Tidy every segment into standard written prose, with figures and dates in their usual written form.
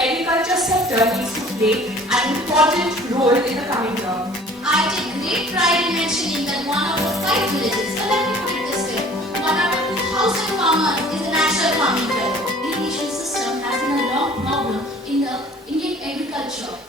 Agriculture sector needs to play an important role in the coming year. I take great pride in mentioning that 1 out of 5 villages, or let me put it this way, 1 out of 2,000 farmers is the natural farming method. Irrigation system has been a long problem in the Indian agriculture.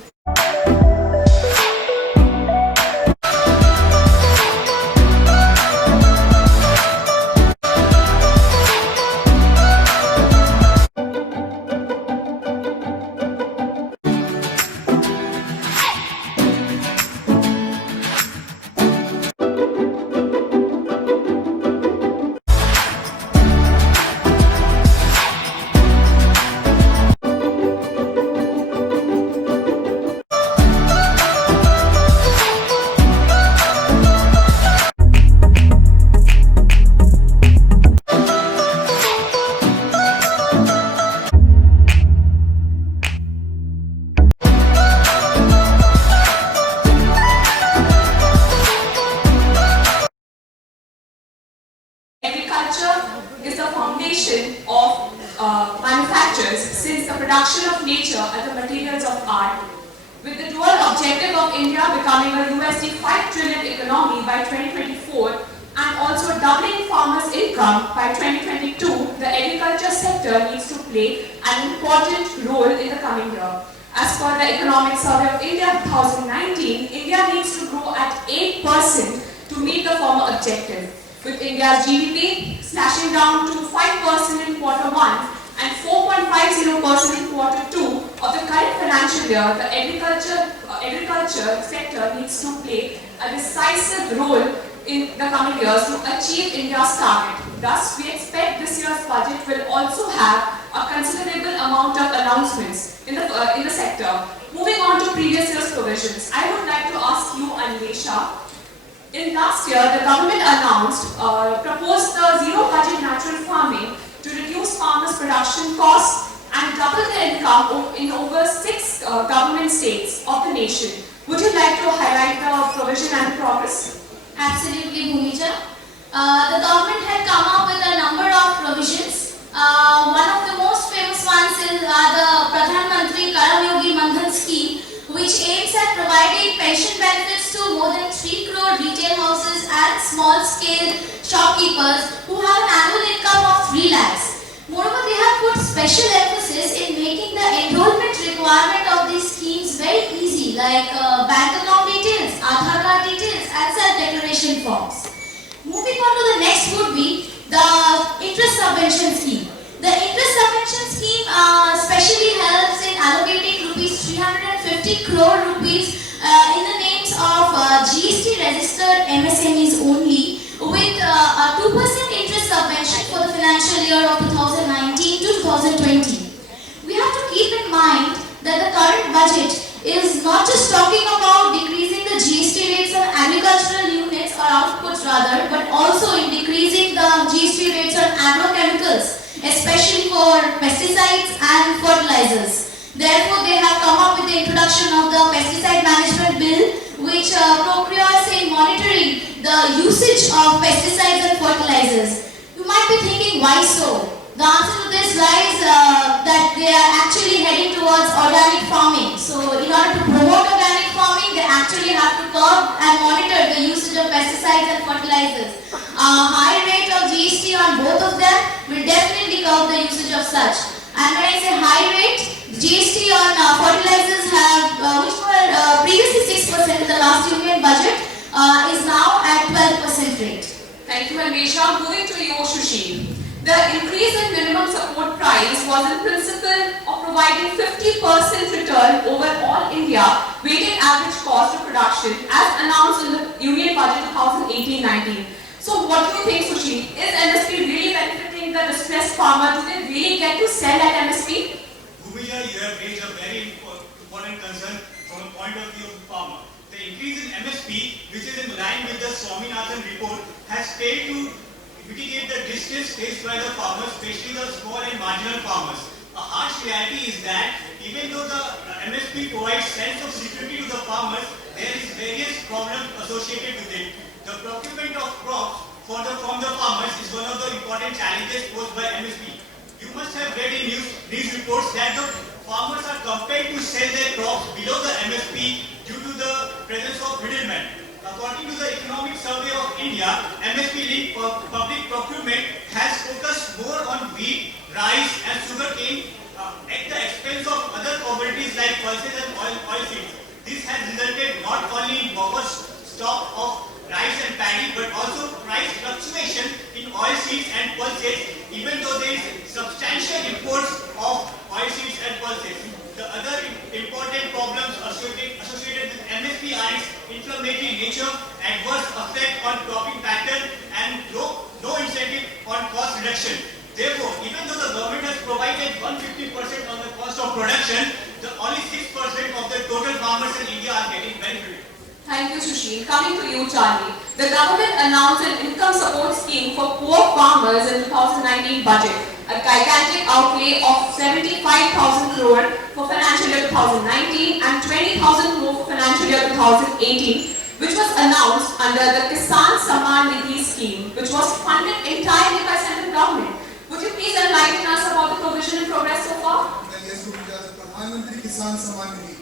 Agriculture is the foundation of manufactures since the production of nature are the materials of art. With the dual objective of India becoming a USD 5 trillion economy by 2024 and also doubling farmers' income by 2022, the agriculture sector needs to play an important role in the coming year. As per the Economic Survey of India 2019, India needs to grow at 8% to meet the former objective, with India's GDP slashing down to 5% in Q1 and 4.50% in Q2 of the current financial year. The agriculture sector needs to play a decisive role in the coming years to achieve India's target. Thus, we expect this year's budget will also have a considerable amount of announcements in the sector. Moving on to previous year's provisions, I would like to ask you, Anvesha. In last year, the government proposed the zero budget natural farming to reduce farmers' production costs and double their income in over 6 government states of the nation. Would you like to highlight the provision and the progress? Absolutely, Bhumija. The government had come up with a number of provisions. One of the most famous ones is the Pradhan Mantri Karam Yogi Mandhan scheme, which aims at providing pension benefits to more than 3 crore retail houses and small-scale shopkeepers who have an annual income of 3 lakhs. Moreover, they have put special emphasis in making the enrollment requirement of these schemes very easy, like bank account details, Aadhaar card details, and self-declaration forms. Moving on to the next would be the interest subvention scheme. The interest subvention scheme specially helps in allocating rupees 350 crore rupees in the names of GST registered MSMEs only, with a 2% interest subvention for the financial year of 2019 to 2020. We have to keep in mind that the current budget is not just talking about decreasing the GST rates on agricultural units or outputs rather, but also in decreasing the GST rates on agrochemicals, especially for pesticides and fertilizers. Therefore, they have come up with the introduction of the Pesticide Management Bill, which procures in monitoring the usage of pesticides and fertilizers. You might be thinking, why so? The answer to this lies that they are actually heading towards organic farming. So, in order to promote organic farming, they actually have to curb and monitor the usage of pesticides and fertilizers. A high rate of GST on both of them will definitely curb the usage of such. And when I say high rate, GST on fertilizers which were previously 6% in the last union budget, is now at 12% rate. Thank you, Anvesha. Moving to you, Sushil. The increase in minimum support price was in principle of providing 50% return over all India weighted average cost of production as announced in the Union Budget 2018-19. So what do you think, Sushil? Is MSP really benefiting the distressed farmer? Do they really get to sell at MSP? Bhumija, you have raised a very important concern from the point of view of the farmer. The increase in MSP, which is in line with the Swaminathan report, has failed to mitigate the distress faced by the farmers, especially the small and marginal farmers. A harsh reality is that even though the MSP provides sense of security to the farmers, there is various problems associated with it. The procurement of crops from the farmers is one of the important challenges posed by MSP. You must have read in news reports that the farmers are compelled to sell their crops below the MSP due to the presence of middlemen. According to the Economic Survey of India, MSP-linked public procurement has focused more on wheat, rice and sugarcane at the expense of other commodities like pulses and oilseeds. This has resulted not only in buffer stock of rice and paddy but also price fluctuation in oilseeds and pulses, even though there is substantial imports of oilseeds and pulses. The other important problems associated with MSP are its inflammatory nature, adverse effect on cropping pattern and no incentive on cost reduction. Therefore, even though the government has provided 150% on the cost of production, only 6% of the total farmers in India are getting benefited. Thank you, Sushil. Coming to you, Charlie. The government announced an income support scheme for poor farmers in 2019 budget. A gigantic outlay of 75,000 crore for financial year 2019 and 20,000 crore for financial year 2018, which was announced under the Kisan Samman Nidhi scheme, which was funded entirely by central government. Would you please enlighten us about the provision in progress so far? Yes, Bhumija, the Pradhan Mantri Kisan Samman Nidhi,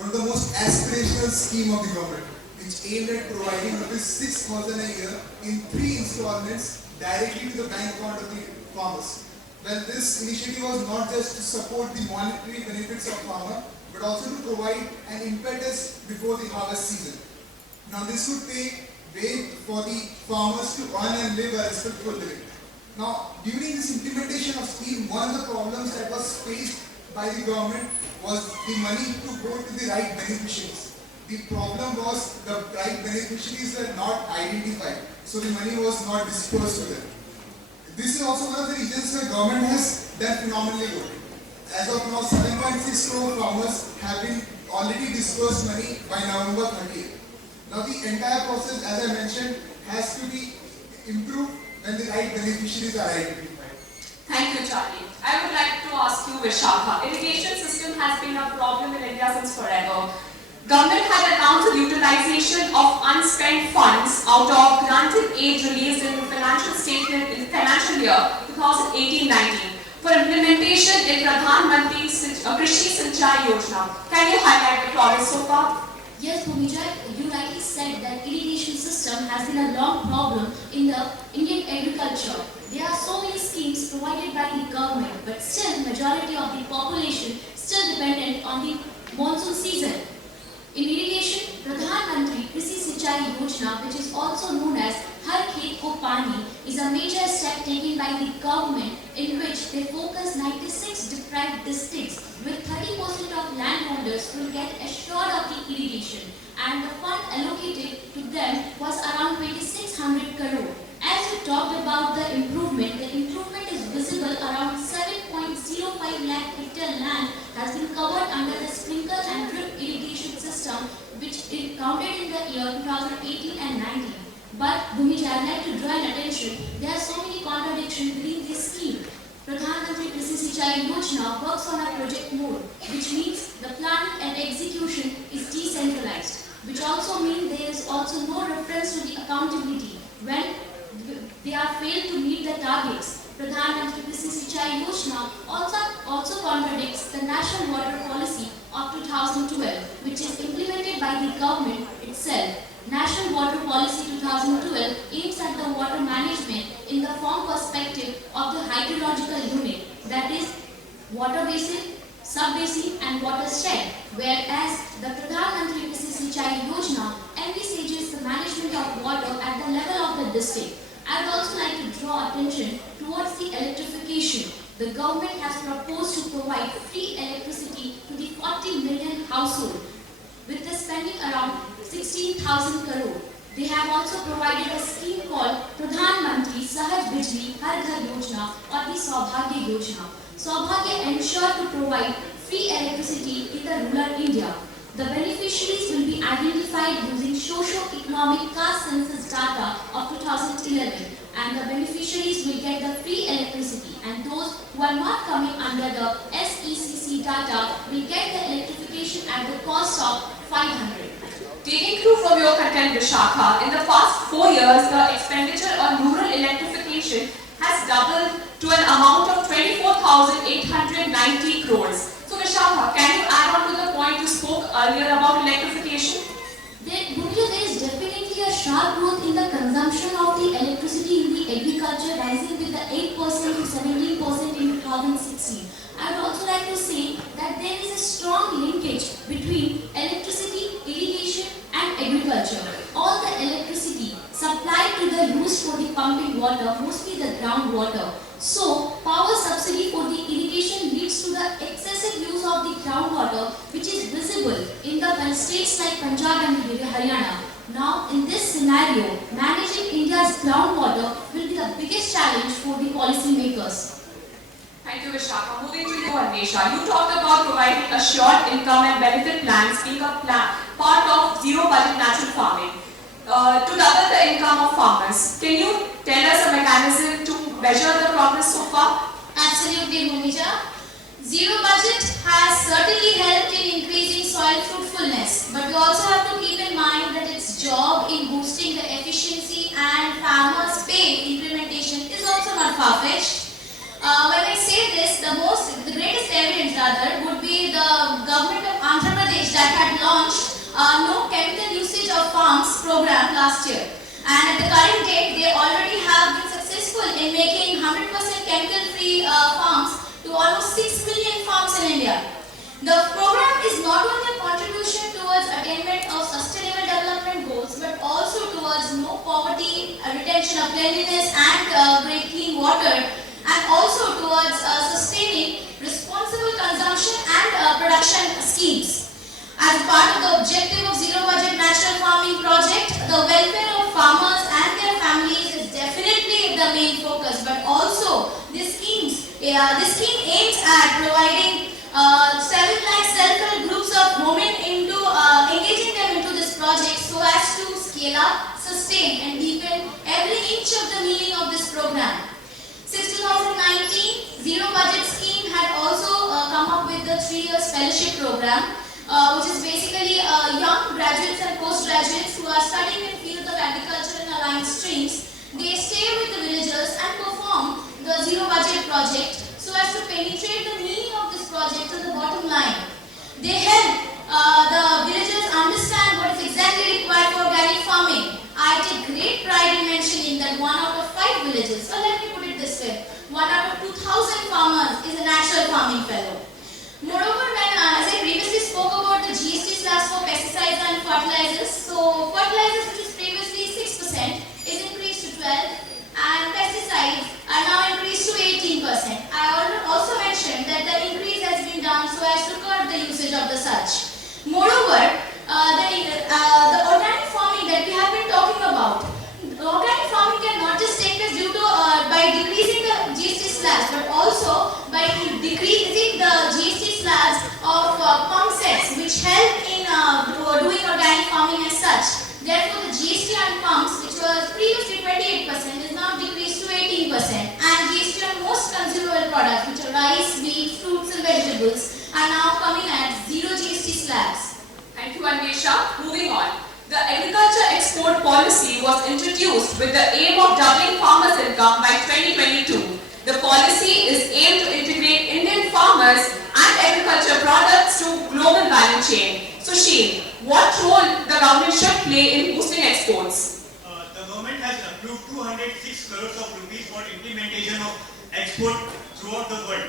one of the most aspirational scheme of the government, which aimed at providing rupees 6,000 a year in 3 installments directly to the bank account of the farmers. Well, this initiative was not just to support the monetary benefits of farmer, but also to provide an impetus before the harvest season. Now, this would pave way for the farmers to earn and live a respectful living. Now, during this implementation of scheme, one of the problems that was faced by the government was the money to go to the right beneficiaries. The problem was the right beneficiaries were not identified, so the money was not dispersed to them. This is also one of the reasons where government has done phenomenally good. As of now, 7.6 crore farmers have been already dispersed money by November 30th. Now the entire process, as I mentioned, has to be improved when the right beneficiaries are identified. Thank you, Charlie. I would like to ask you, Vishakha. Irrigation system has been a problem in India since forever. Government had announced the utilization of unspent funds out of granted aid released in the financial statement in financial year 2018-19 for implementation in Pradhan Mantri Krishi Sinchai Yojana. Can you highlight the progress so far? Yes, Bhumija, you rightly said that irrigation system has been a long problem in the Indian agriculture. There are so many schemes provided by the government, but still majority of the population still dependent on the monsoon season. In irrigation, Pradhan Mantri Krishi Sinchai Yojana, which is also known as Har Khet Ko Pani, is a major step taken by the government in which they focus 96 deprived districts with 30% of landholders will get assured of the irrigation, and the fund allocated to them was around 2,600 crore. As you talked about the improvement is visible. Around 7.05 lakh hectare land has been covered under the sprinkle and drip irrigation system, which is counted in the year 2018 and 19. But Bhumija, I'd like to draw your attention, there are so many contradictions within this scheme. Pradhan Mantri Krishi Sinchai Yojana works on a project mode, which means the planning and execution is decentralized, which also means there is also no reference to the accountability when they are failed to meet the targets. Pradhan Mantri Krishi Sinchai Yojana also contradicts the National Water Policy of 2012, which is implemented by the government itself. National Water Policy 2012 aims at the water management in the form perspective of the hydrological unit, that is, water basin, sub-basin and watershed, whereas the Pradhan Mantri Krishi Sinchai Yojana envisages the management of water at the level of the district. I would also like to draw attention towards the electrification. The government has proposed to provide free electricity to the 40 million households, with the spending around 16,000 crore. They have also provided a scheme called Pradhan Mantri Sahaj Bijli Har Ghar Yojana or the Saubhagya Yojana. Saubhagya ensure to provide free electricity in the rural India. The beneficiaries will be identified using socio-economic caste census data of 2011, and the beneficiaries will get the free electricity, and those who are not coming under the SECC data will get the electrification at the cost of 500. Taking through from your content, Vishakha, in the past 4 years, the expenditure on rural electrification has doubled to an amount of 24,890 crores. So Vishakha, sharp growth in the consumption of the electricity in the agriculture, rising with the 8% to 17% in 2016. I would also like to say that there is a strong linkage between electricity, irrigation and agriculture. All the electricity supplied to the used for the pumping water, mostly the groundwater. So, power subsidy for the irrigation leads to the excessive use of the groundwater, which is visible in the states like Punjab and Haryana. Now, in this scenario, managing India's groundwater will be the biggest challenge for the policy makers. Thank you, Vishaka. Moving to you, Anvesha. You talked about providing assured income and benefit plans being a part of zero-budget natural farming. To double the income of farmers, can you tell us a mechanism to measure the progress so far? Absolutely, Bhumija. Zero budget has certainly helped in increasing soil fruitfulness, but we also have to keep in mind that its job in boosting the efficiency and farmers' pay implementation is also not far-fetched. When I say this, the greatest evidence would be the government of Andhra Pradesh that had launched no chemical usage of farms program last year. And at the current date, they already have been successful in making 100% chemical-free farms to almost 6 million farms in India. The program is not only a contribution towards attainment of sustainable development goals, but also towards no poverty, retention of cleanliness and great clean water, and also towards sustaining responsible consumption and production schemes. As part of the objective of Zero Budget Natural Farming Project, the welfare of farmers and their families is definitely the main focus, but also this scheme aims at providing 7 lakh self-help groups of women into engaging them into this project so as to scale up, sustain and deepen every inch of the meaning of this program. Since 2019, Zero Budget Scheme had also come up with the 3-year fellowship program, which is basically young graduates and postgraduates who are studying in fields of agriculture and aligned streams. They stay with the villagers and perform the Zero Budget project so as to penetrate the meaning of this project to the bottom line. They help the villagers understand what is exactly required for organic farming. I take great pride in mentioning that 1 out of 5 villages, so let me put it this way, 1 out of 2,000 farmers is a natural farming fellow. Moreover, when as I previously spoke about the GST slabs for pesticides and fertilizers, so fertilizers which is previously 6% is increased to 12% and pesticides are now increased to 18%. I also mentioned that the increase has been done so as to curb the usage of the such. Moreover, the organic farming that we have been talking about, organic farming can not just take place due to by decreasing the GST slabs, but also by decreasing the GST slabs of pump sets, which help in doing organic farming as such. Therefore, the GST on pumps, which was previously 28%, is now decreased to 18%, and GST on most consumable products, which are rice, wheat, fruits, and vegetables, are now coming at 0 GST slabs. Thank you, Anvesha. Moving on. The agriculture export policy was introduced with the aim of doubling farmers' income by 2022. The policy is aimed to integrate Indian farmers and agriculture products to global value chain. Sushil, what role the government should play in boosting exports? The government has approved 206 crores of rupees for implementation of export throughout the world.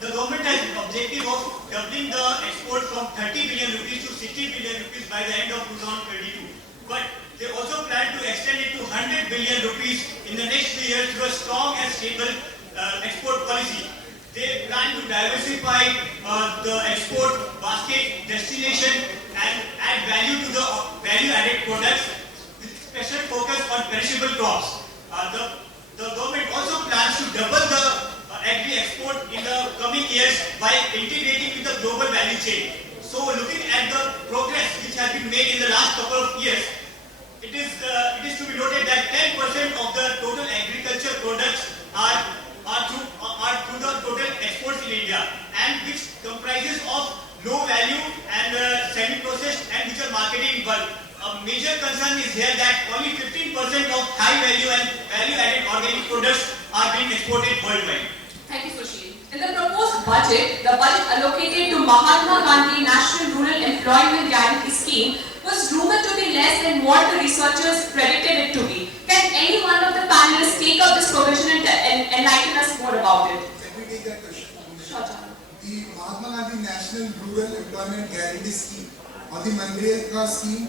The government has an objective of doubling the export from 30 billion rupees to 60 billion rupees by the end of 2022. But they also plan to extend it to 100 billion rupees in the next 3 years through a strong and stable export policy. They plan to diversify the export basket, destination and add value to the value-added products with special focus on perishable crops. The government also plans to double the agri-export in the coming years by integrating with the global value chain. So looking at the progress which has been made in the last couple of years, it is to be noted that 10% of the total agriculture products are through the total exports in India, and which comprises of low value and semi-processed and which are marketed in bulk. A major concern is here that only 15% of high value and value-added organic products are being exported worldwide. Thank you, Sushil. In the proposed budget, the budget allocated to Mahatma Gandhi National Rural Employment Guarantee Scheme was was rumored to be less than what the researchers predicted it to be. Can any one of the panelists take up this provision and enlighten us more about it? Let me take that question. Sure, Charlie. The Mahatma Gandhi National Rural Employment Guarantee Scheme, or the Manrega scheme,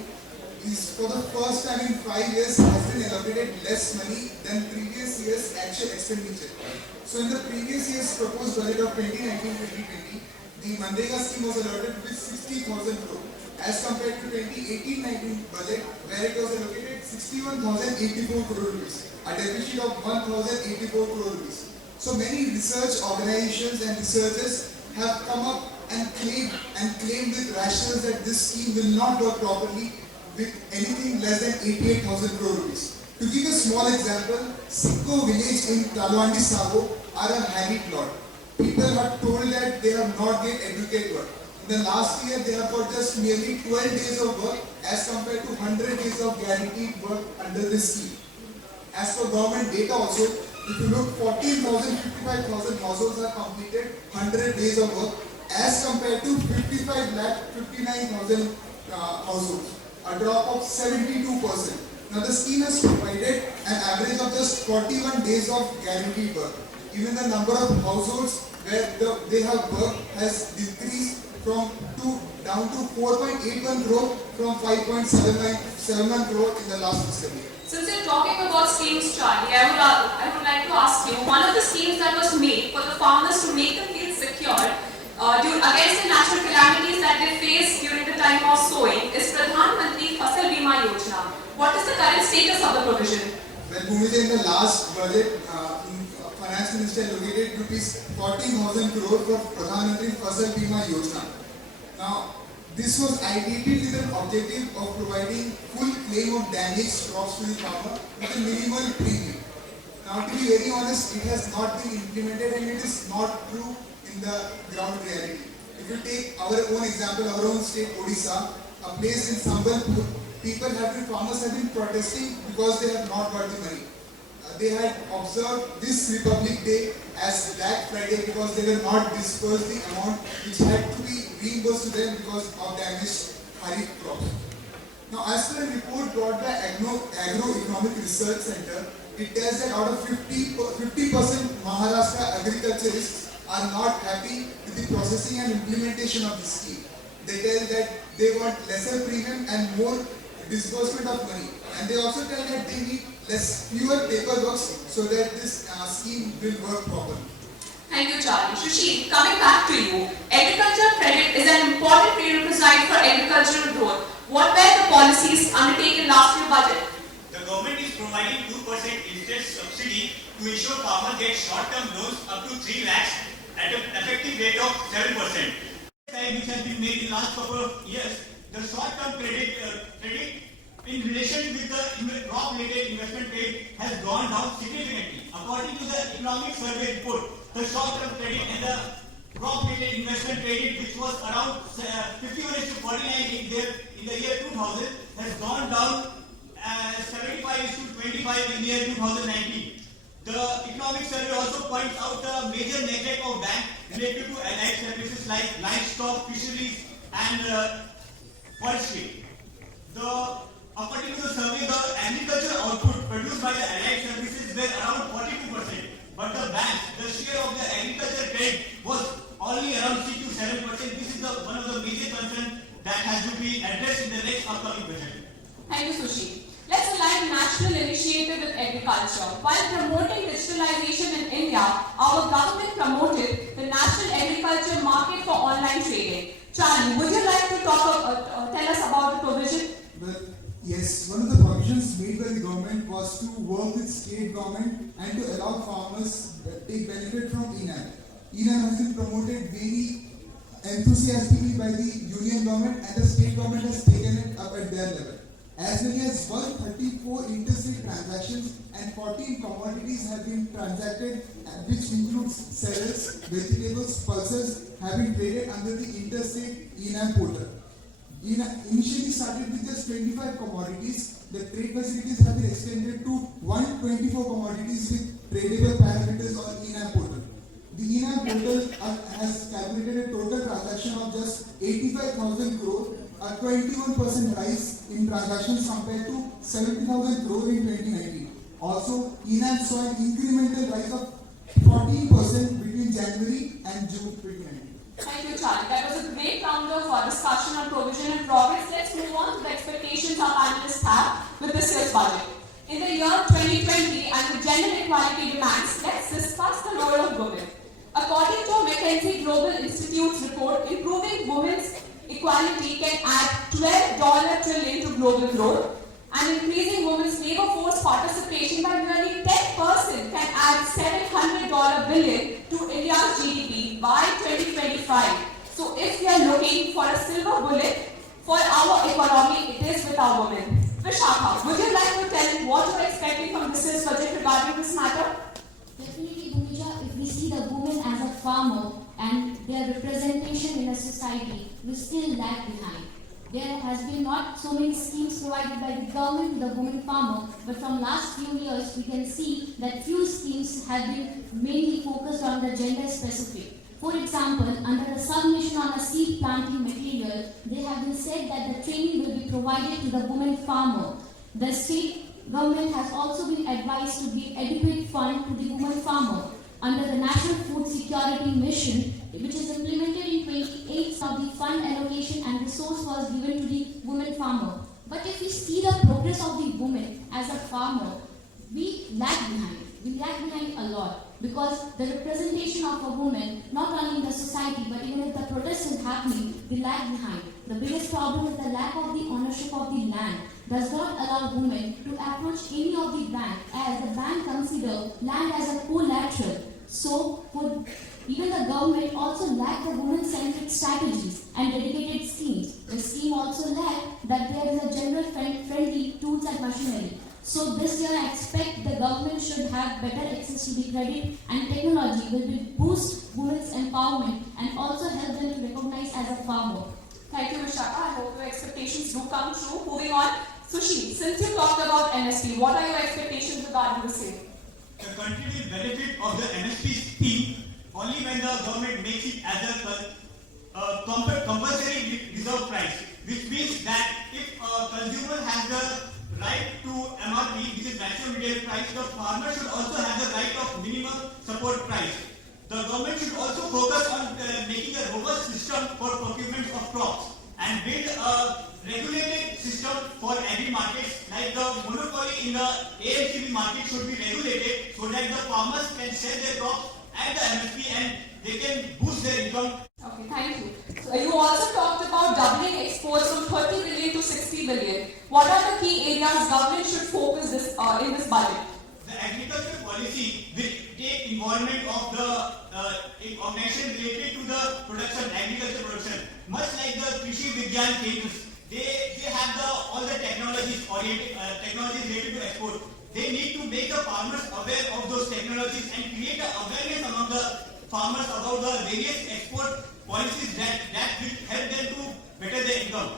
is for the first time in 5 years has been allocated less money than previous year's actual expenditure. So in the previous year's proposed budget of 2019-2020, the Manrega scheme was allotted with 60,000 crore as compared to 2018-19 budget where it was allocated 61,084 crore rupees, a deficit of 1,084 crore rupees. So many research organizations and researchers have come up and claimed with rationals that this scheme will not work properly with anything less than 88,000 crore rupees. To give a small example, Sikko village in Talwandi Sabo are a harried lot. People are told that they have not get educated work. In the last year, they have got just nearly 12 days of work as compared to 100 days of guaranteed work under this scheme. As per government data also, if you look, 14,000, 55,000 households have completed 100 days of work as compared to 59,000 households, a drop of 72%. Now the scheme has provided an average of just 41 days of guaranteed work. Even the number of households where they have work has decreased down to 4.81 crore from 5.71 crore in the last fiscal year. Since you're talking about schemes, Charlie, I would like to ask you, one of the schemes that was made for the farmers to make them feel secure against the natural calamities that they face during the time of sowing is Pradhan Mantri Fasal Bima Yojana. What is the current status of the provision? Well, Bhumija, in the last budget, Finance Minister allocated rupees 14,000 crore for Pradhan Mantri Fasal Bima Yojana. Now, this was ideated with an objective of providing full claim of damaged crops to the farmer with a minimal premium. Now, to be very honest, it has not been implemented and it is not true in the ground reality. If you take our own example, our own state, Odisha, a place in Sambalpur, farmers have been protesting because they have not got the money. They had observed this Republic Day as Black Friday because they were not dispersed the amount which had to be reimbursed to them because of damaged kharif crops. Now, as per a report brought by Agro-Economic Research Center, it tells that out of 50% Maharashtra agriculturists are not happy with the processing and implementation of this scheme. They tell that they want lesser premium and more disbursement of money. And they also tell that they need fewer paperwork so that this scheme will work properly. Thank you, Charlie. Sushil, coming back to you, agriculture credit is an important prerequisite for agricultural growth. What were the policies undertaken last year's budget? The government is providing 2% interest subsidy to ensure farmers get short-term loans up to 3 lakhs at an effective rate of 7%. Which has been made in the last couple of years, the short-term credit in relation with the crop-related investment rate has gone down significantly. According to the economic survey report, the short-term credit and the crop-related investment rate, which was around 51:49 in the year 2000, has gone down 75:25 in the year 2019. The economic survey also points out the major neglect of banks related to allied services like livestock, fisheries, and forestry. According to the survey, the agricultural output produced by the allied services were around 42%, but the banks, the share of the agricultural credit was only around 6 to 7%. This is one of the major concerns that has to be addressed in the next upcoming budget. Thank you, Sushil. Let's align national initiative with agriculture. While promoting digitalization in India, our government promoted the national agriculture market for online trading. Charlie, would you like to tell us about the provision? Well, yes, one of the provisions made by the government was to work with state government and to allow farmers take benefit from ENAM. ENAM has been promoted very enthusiastically by the union government and the state government has taken it up at their level. As many as 134 interstate transactions and 14 commodities have been transacted, which includes cereals, vegetables, pulses, have been traded under the interstate ENAM portal. Initially started with just 25 commodities. The trade facilities have been extended to 124 commodities with tradable parameters on ENAM portal. The ENAM portal has calculated a total transaction of just 85,000 crore, a a 21% rise in transactions compared to 70,000 crore in 2019. Also, ENAM saw an incremental rise of 14% between January and June 2019. Thank you, Charlie. That was a great round of discussion on provision and progress. Let's move on to the expectations our panelists have with this year's budget. In the year 2020 and with gender equality demands, let's discuss the role of women. According to a McKinsey Global Institute's report, improving women's equality can add $12 trillion to global growth, and increasing women's labor force participation by nearly 10% can add $700 billion to India's GDP by 2025. So if we are looking for a silver bullet for our economy, it is with our women. Vishakha, would you like to tell what you are expecting from this year's budget regarding this matter? Definitely, Bhumija, if we see the women as a farmer and their representation in a society, we still lag behind. There has been not so many schemes provided by the government to the women farmer, but from last few years we can see that few schemes have been mainly focused on the gender specific. For example, under the submission on a seed planting material, they have been said that the training will be provided to the women farmer. The state government has also been advised to give adequate fund to the woman farmer. Under the National Food Security Mission, which is implemented in 28, of the fund allocation and resource was given to the woman farmer. But if we see the progress of the woman as a farmer, we lag behind. We lag behind a lot because the representation of a woman, not only in the society but even if the protest is happening, we lag behind. The biggest problem is the lack of the ownership of the land. Does not allow women to approach any of the bank, as the bank consider land as a collateral. So, even the government also lack the women-centric strategies and dedicated schemes. The scheme also lack that there is a general-friendly tools and machinery. So this year I expect the government should have better access to the credit and technology will boost women's empowerment and also help them to recognize as a farmer. Thank you, Vishakha. I hope your expectations do come true. Moving on, Sushi, since you talked about MSP, what are your expectations regarding the same? The country will benefit of the MSP scheme only when the government makes it as a compulsory reserve price, which means that if a consumer has the right to MRP, which is maximum retail price, the farmer should also have the right of minimum support price. The government should also focus on making a robust system for procurement of crops and build a regulated system for agri markets, like the monopoly in the AMCB market should be regulated so that the farmers can sell their crops at the MSP and they can boost their income. Okay, thank you. So you also talked about doubling exports from 30 billion to 60 billion. What are the key areas government should focus in this budget? The agricultural policy will take involvement of the organization related to the production, agriculture production, much like the Krishi Vigyan Kendras. They have all the technologies related to export. They need to make the farmers aware of those technologies and create an awareness among the farmers about the various export policies that will help them to better their income.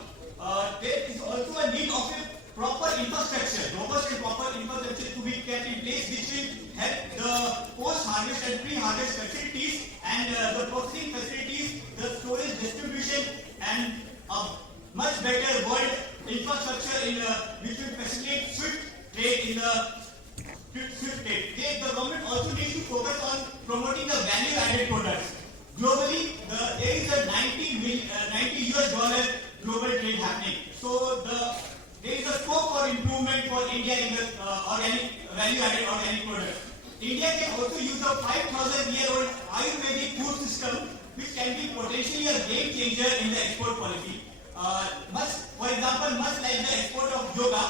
There is also a need of a proper infrastructure, robust and proper infrastructure to be kept in place, which will help the post-harvest and pre-harvest facilities and the processing facilities, the storage distribution, and a much better world infrastructure which will facilitate swift trade in the swift trade. The government also needs to focus on promoting the value-added products. Globally, there is a $90 US global trade happening. So there is a scope for improvement for India in the value-added organic products. India can also use a 5,000-year-old Ayurvedic food system, which can be potentially a game changer in the export policy. For example, much like the export of yoga,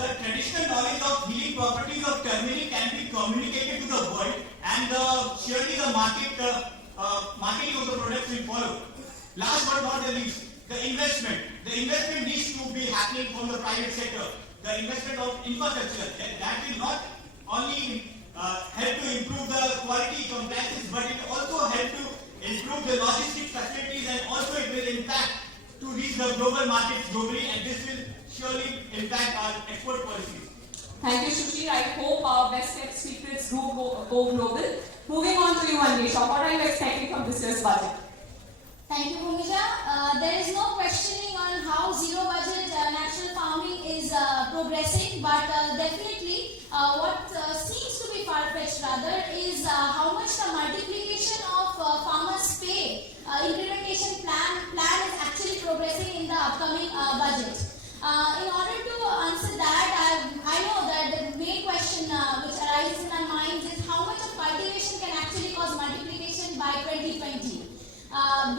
the traditional knowledge of healing properties of turmeric can be communicated to the world, and surely the marketing of the products will follow. Last but not the least, the investment. The investment needs to be happening from the private sector. The investment of infrastructure, that will not only help to improve the quality compliances, but it also help to improve the logistics facilities, and also it will impact to reach the global markets globally, and this will surely impact our export policies. Thank you, Sushi. I hope our best kept secrets do go global. Moving on to you, Anisha. What are you expecting from this year's budget? Thank you, Bhumija. There is no questioning on how zero budget natural farming is progressing, but definitely what seems to be far-fetched rather is how much the multiplication of farmers' pay implementation plan is actually progressing in the upcoming budget. In order to answer that, I know that the main question which arises in our minds is how much of cultivation can actually cause multiplication by 2020.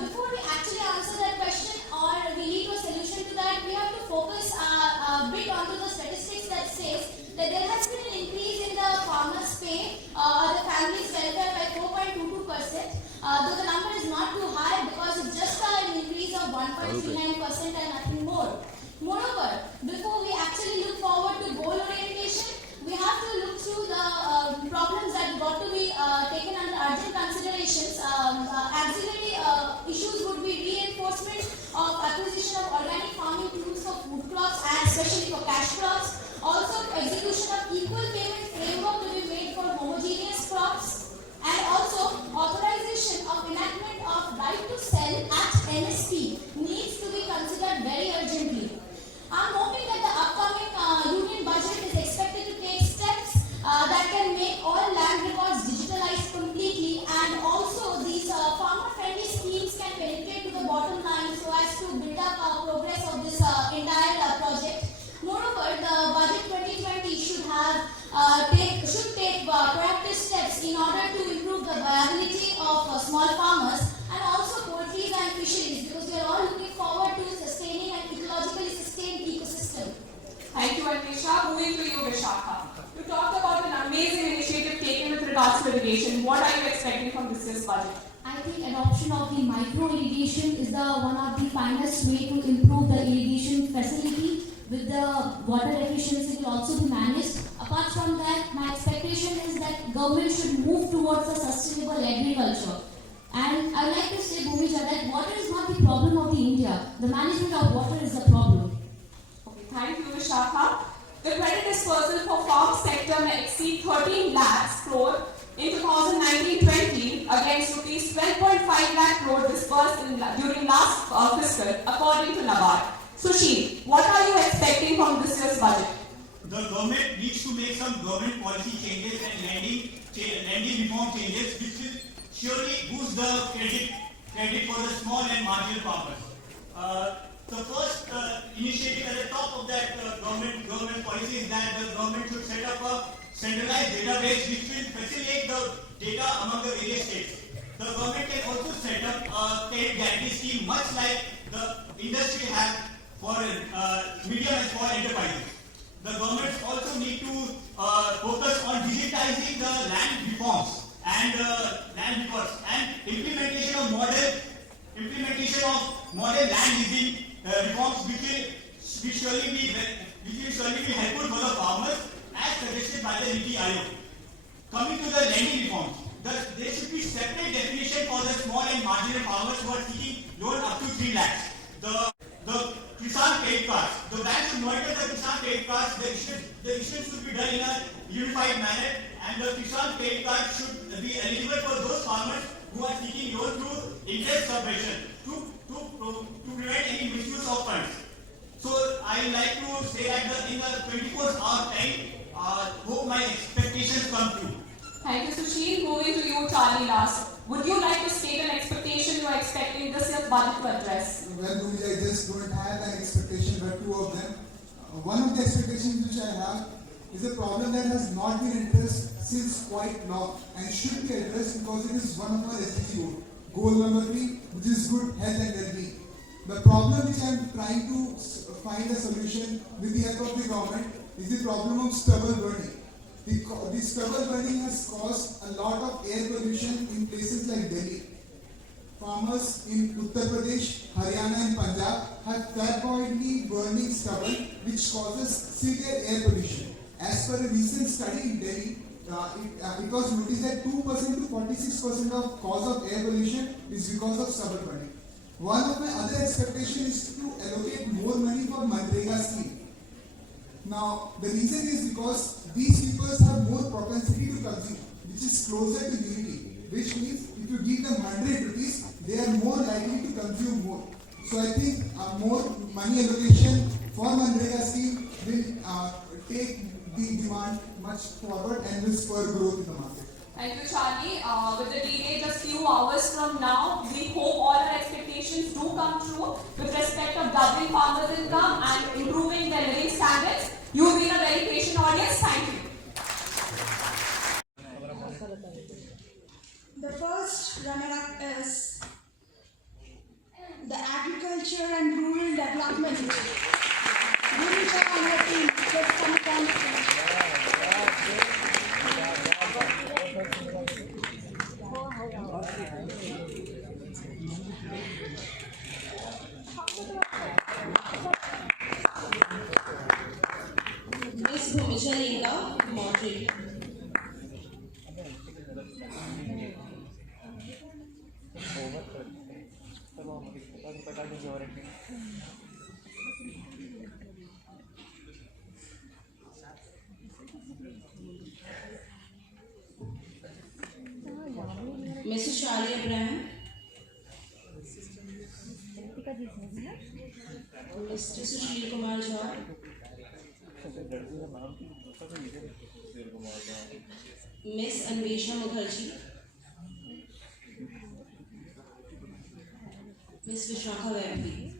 Before we actually answer that question or we lead to a solution to that, we have to focus a bit onto the statistics that says that there has been an increase in the farmers' pay or the family's welfare by 4.22%. Though the number is not too high because it's just an increase of 1.39% and nothing more. Moreover, before we actually look forward to goal orientation, we have to look through the problems that got to be taken under urgent considerations. Auxiliary issues would be reinforcement of acquisition of organic farming tools for food crops and especially for cash crops. Also, execution of equal payment framework to be made for homogeneous crops. And also, authorization of enactment of right to sell at MSP needs to be considered very urgently. I'm hoping that the upcoming union budget is expected to take steps that can make all land records digitalized completely, and also these farmer-friendly schemes can penetrate to the bottom line so as to build up progress of this entire project. Moreover, the budget 2020 should take proactive steps in order to improve the viability of small farmers and also poultry and fisheries, because we are all looking forward to sustaining an ecologically sustained ecosystem. Thank you, Anisha. Moving to you, Vishakha. You talked about an amazing initiative taken with regards to irrigation. What are you expecting from this year's budget? I think adoption of the micro irrigation is one of the finest way to improve the irrigation facility. With the water efficiency will also be managed. Apart from that, my expectation is that government should move towards a sustainable agriculture. And I would like to say, Bhumija, that water is not the problem of the India. The management of water is the problem. Okay, thank you, Vishakha. The credit dispersal for farm sector may exceed 13 lakhs crore in 2019-20 against rupees 12.5 lakh crore dispersed during last fiscal, according to NABARD. Sushil, what are you expecting from this year's budget? The government needs to make some government policy changes and lending reform changes which will surely boost the credit for the small and marginal farmers. The first initiative at the top of that government policy is that the government should set up a centralized database which will facilitate the data among the various states. The government can also set up a credit guarantee scheme much like the industry has for medium and small enterprises. The governments also need to focus on digitizing the land reforms and land records and implementation of model land leasing reforms which will surely be helpful for the farmers as suggested by the NITI Aayog. Coming to the lending reforms, there should be separate definition for the small and marginal farmers who are seeking loan up to 3 lakhs. The Kisan credit cards, the bank should monitor the Kisan credit cards. The issuance should be done in a unified manner, and the Kisan credit card should be eligible for those farmers who are seeking loan through interest subvention to prevent any misuse of funds. So I like to say that in the 24-hour time, hope my expectations come true. Thank you, Sushil. Moving to you, Charlie, last. Would you like to state an expectation you are expecting this year's budget to address? Well, Bhumija, I just don't have an expectation, but two of them. One of the expectations which I have is a problem that has not been addressed since quite long and should be addressed because it is one of our SDG goal number 3, which is good health and well-being. The problem which I am trying to find a solution with the help of the government is the problem of stubble burning. The stubble burning has caused a lot of air pollution in places like Delhi. Farmers in Uttar Pradesh, Haryana and Punjab have flamboyantly burning stubble which causes severe air pollution. As per a recent study in Delhi, it was noticed that 2% to 46% of cause of air pollution is because of stubble burning. One of my other expectations is to allocate more money for Manrega scheme. Now, the reason is because these people have more propensity to consume, which is closer to unity, which means if you give them 100 rupees, they are more likely to consume more. So I think more money allocation for Manrega scheme will take the demand much forward and will spur growth in the market. Thank you, Charlie. With the delay just few hours from now, we hope all our expectations do come true with respect of doubling farmers' income and improving their living standards. You've been a very patient audience. Thank you. The first runner-up is the Agriculture and Rural Development. Bhumika and her team, please come down the stage. Miss Bhumika Linga, moderator. Mrs. Charlie Abraham. Mr. Sushil Kumar Jha. Miss Anvesha Mukherjee. Miss Vishakha Vempi.